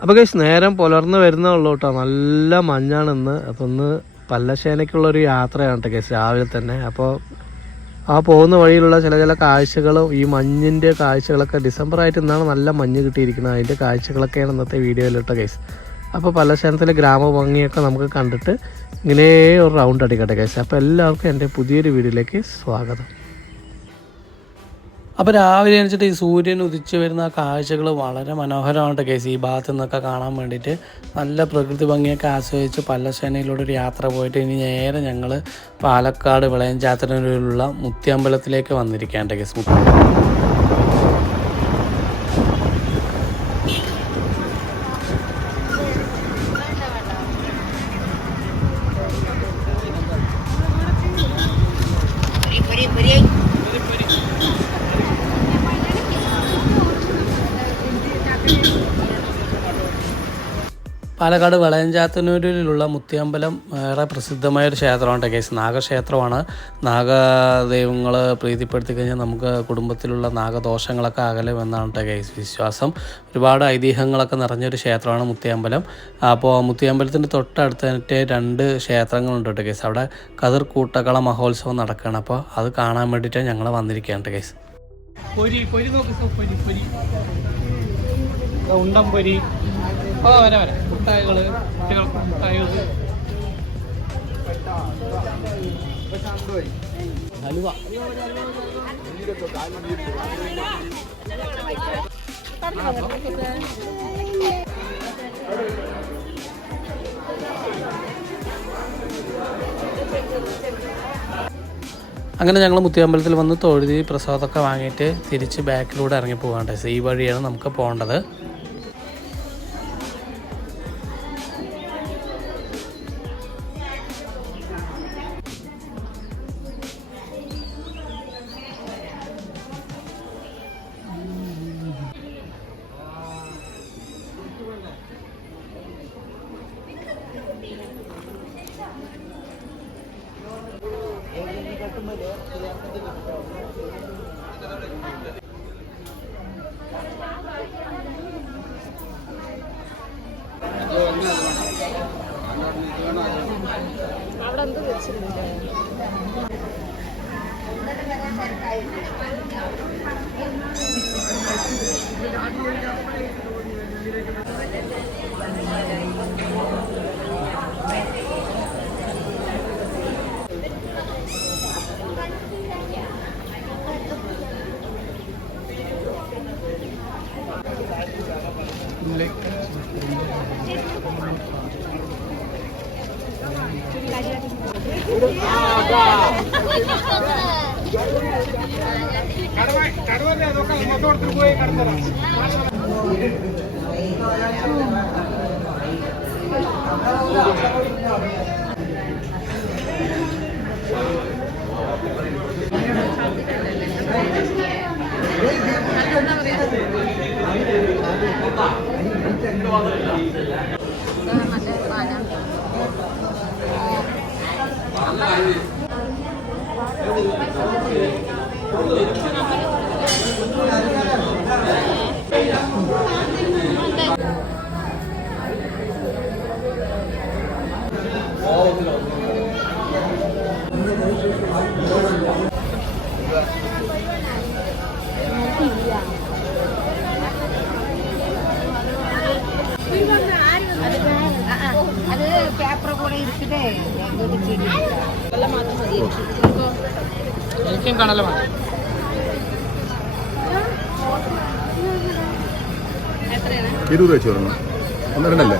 അപ്പോൾ ഗൈസ് നേരം പുലർന്ന് വരുന്നുള്ളൂ കേട്ടോ. നല്ല മഞ്ഞാണിന്ന്. അപ്പോൾ ഇന്ന് പല്ലശ്ശേനയ്ക്കുള്ളൊരു യാത്രയാണ് കേട്ടോ ഗൈസ് രാവിലെ തന്നെ. അപ്പോൾ ആ പോകുന്ന വഴിയിലുള്ള ചില കാഴ്ചകളും ഈ മഞ്ഞിൻ്റെ കാഴ്ചകളൊക്കെ ഡിസംബറായിട്ട് ഇന്നാണ് നല്ല മഞ്ഞ് കിട്ടിയിരിക്കുന്നത്. അതിൻ്റെ കാഴ്ചകളൊക്കെയാണ് ഇന്നത്തെ വീഡിയോയിൽ കേട്ടോ ഗൈസ്. അപ്പോൾ പല്ലശ്ശേനത്തിലെ ഗ്രാമഭംഗിയൊക്കെ നമുക്ക് കണ്ടിട്ട് ഇങ്ങനെ ഒരു റൗണ്ട് അടിക്കട്ടെ ഗൈസ്. അപ്പോൾ എല്ലാവർക്കും എൻ്റെ പുതിയൊരു വീഡിയോയിലേക്ക് സ്വാഗതം. അപ്പോൾ രാവിലെ എണീച്ചിട്ട് ഈ സൂര്യൻ ഉദിച്ച് വരുന്ന ആ കാഴ്ചകൾ വളരെ മനോഹരമാണ് കേസ്. ഈ ഭാഗത്ത് നിന്നൊക്കെ കാണാൻ വേണ്ടിയിട്ട് നല്ല പ്രകൃതി ഭംഗിയൊക്കെ ആസ്വദിച്ച് പല്ലശ്ശേനയിലൂടെ ഒരു യാത്ര പോയിട്ട് ഇനി നേരെ ഞങ്ങൾ പാലക്കാട് വിളയഞ്ചാത്തന്നൂരിലുള്ള മുത്തിയമ്പലത്തിലേക്ക് വന്നിരിക്കേണ്ട കേസ്. പാലക്കാട് വിളയഞ്ചാത്തന്നൂരിലുള്ള മുത്തിയമ്പലം ഏറെ പ്രസിദ്ധമായൊരു ക്ഷേത്രമാണ് കേസ്. നാഗക്ഷേത്രമാണ്. നാഗദൈവങ്ങൾ പ്രീതിപ്പെടുത്തി കഴിഞ്ഞാൽ നമുക്ക് കുടുംബത്തിലുള്ള നാഗദോഷങ്ങളൊക്കെ അകലുമെന്നാണ് കേസ് വിശ്വാസം. ഒരുപാട് ഐതിഹ്യങ്ങളൊക്കെ നിറഞ്ഞൊരു ക്ഷേത്രമാണ് മുത്തിയമ്പലം. അപ്പോൾ മുത്തിയമ്പലത്തിൻ്റെ തൊട്ടടുത്തായിട്ട് 2 ക്ഷേത്രങ്ങളുണ്ട് കേട്ടോ കേസ്. അവിടെ കതിർ കൂട്ടക്കള മഹോത്സവം നടക്കുകയാണ്. അപ്പോൾ അത് കാണാൻ വേണ്ടിയിട്ടാണ് ഞങ്ങൾ വന്നിരിക്കുകയാണ് കേസ്. ഉണ്ടംപൊരി വരാം മുട്ടായികൾ, കുട്ടികൾക്ക് മുട്ടായികൾ, ഹലുവ. അങ്ങനെ ഞങ്ങൾ മുത്തിയമ്പലത്തിൽ വന്ന് തൊഴുതി പ്രസാദമൊക്കെ വാങ്ങിയിട്ട് തിരിച്ച് ബാക്കിലൂടെ ഇറങ്ങി പോകാണ്ട്. ഈ വഴിയാണ് നമുക്ക് പോകേണ്ടത്. അവിടെ എന്ത് വെച്ചിട്ടുണ്ട്? പോയി കടന്നതാ. അത് പേപ്പർ കൂടെ ഇരിക്കട്ടെ. എനിക്കും കാണാലോ. 20 വെച്ച് തുടങ്ങണം. 1-2 അല്ലേ?